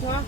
toi?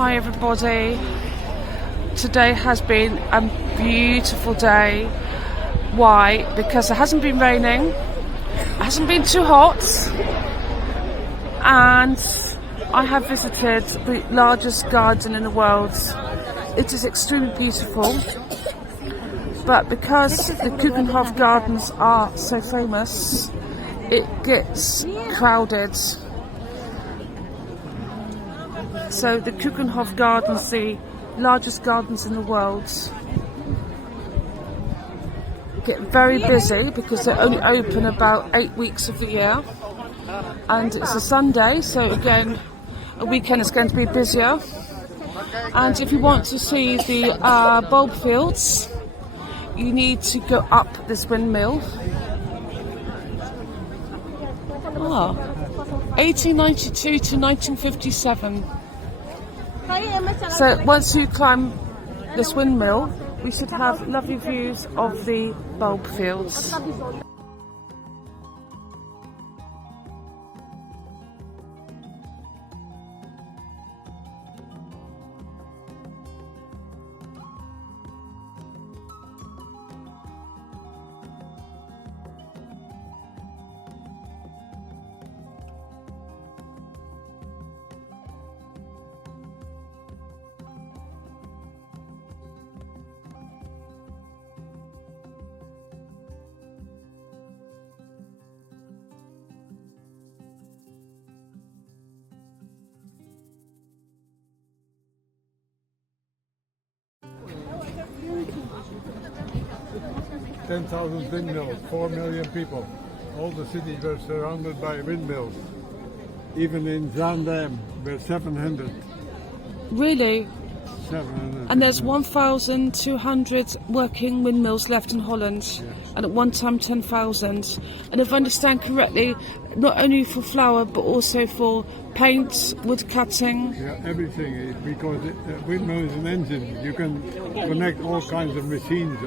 Hi everybody. Today has been a beautiful day. Why? Because it hasn't been raining, it hasn't been too hot, and I have visited the largest garden in the world. It is extremely beautiful, but because the Keukenhof Gardens are so famous, it gets crowded. So the Keukenhof Gardens, the largest gardens in the world, get very busy because they're only open about 8 weeks of the year, and it's a Sunday, so again a weekend is going to be busier. And if you want to see the bulb fields, you need to go up this windmill. 1892 to 1957. So once you climb this windmill, we should have lovely views of the bulb fields. 10,000 windmills, 4 million people. All the cities were surrounded by windmills. Even in Zaandam, were 700. Really? 700. And there's 1,200 working windmills left in Holland, yes. And at one time 10,000. And if I understand correctly, not only for flour but also for paint, wood cutting. Yeah, everything. Because a windmill is an engine. You can connect all kinds of machines.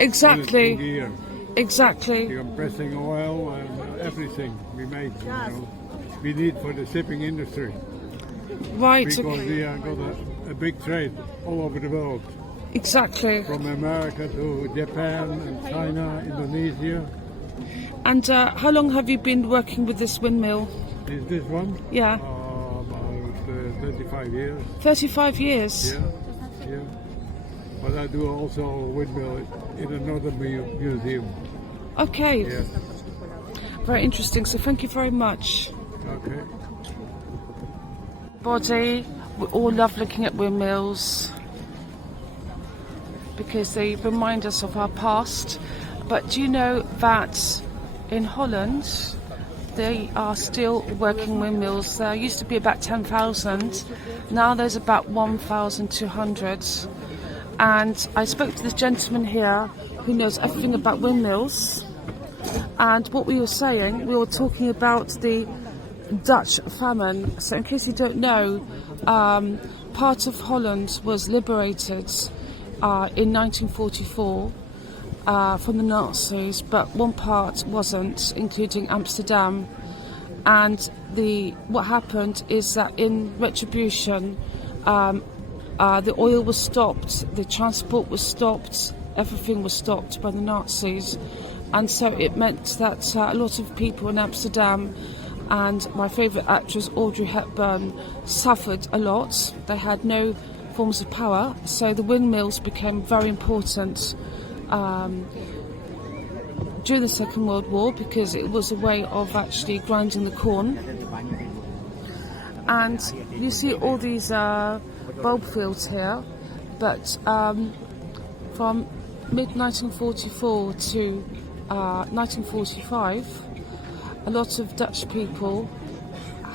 Exactly. Exactly. You're pressing oil and everything we make. You know, we need for the shipping industry. Right. Because okay. we have got a big trade all over the world. Exactly. From America to Japan and China, Indonesia. And how long have you been working with this windmill? Is this one? Yeah. About 35 years. 35 years? Yeah. But I do also a windmill in another museum. Okay. Yeah. Very interesting. So thank you very much. Okay. We all love looking at windmills because they remind us of our past. But do you know that in Holland they are still working windmills? There used to be about 10,000. Now there's about 1,200. And I spoke to this gentleman here who knows everything about windmills, and what we were saying, we were talking about the Dutch famine. So in case you don't know, part of Holland was liberated in 1944 from the Nazis, but one part wasn't, including Amsterdam. And what happened is that in retribution, the oil was stopped, the transport was stopped, everything was stopped by the Nazis. And so it meant that a lot of people in Amsterdam, and my favourite actress Audrey Hepburn, suffered a lot. They had no forms of power, so the windmills became very important during the Second World War, because it was a way of actually grinding the corn. And you see all these bulb fields here, but from mid-1944 to 1945, a lot of Dutch people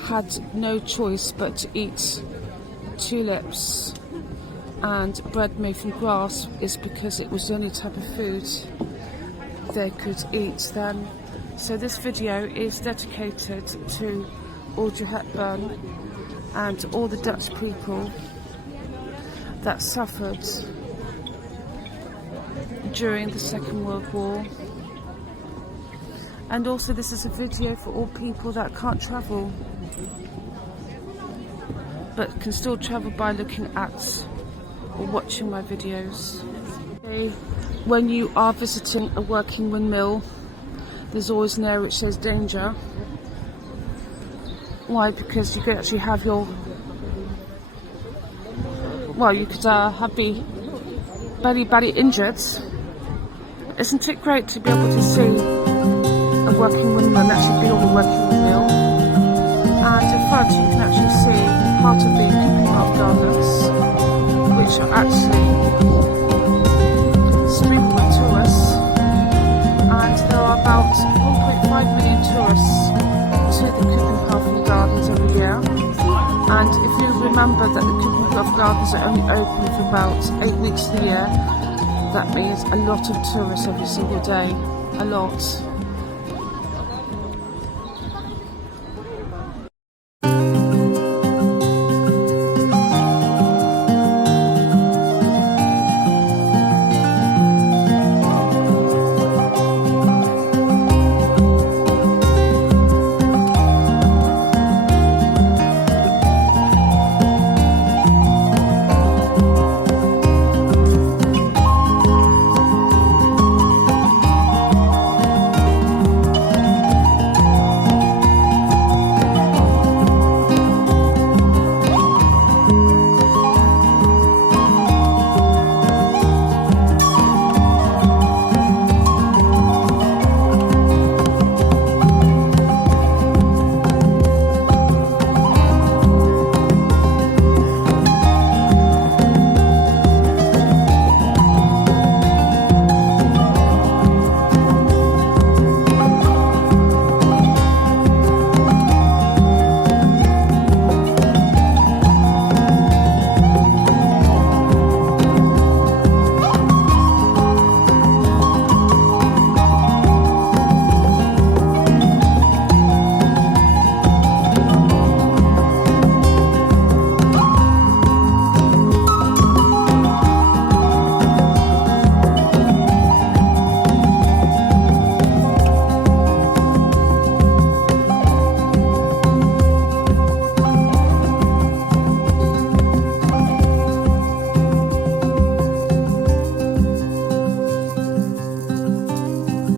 had no choice but to eat tulips and bread made from grass, is because it was the only type of food they could eat then. So this video is dedicated to Audrey Hepburn and all the Dutch people that suffered during the Second World War. And also this is a video for all people that can't travel. but can still travel by looking at or watching my videos. Okay. When you are visiting a working windmill, there's always an area which says danger. Why? Because you could actually have your, well, you could be very badly injured. Isn't it great to be able to see a working windmill and actually be on a working windmill? And in front you can actually see part of the Keukenhof Gardens, which are actually sprinkled with tourists, and there are about 1.5 million tourists to the Keukenhof Gardens every year. And if you remember that the Keukenhof Gardens are only open for about 8 weeks of the year, that means a lot of tourists every single day. A lot.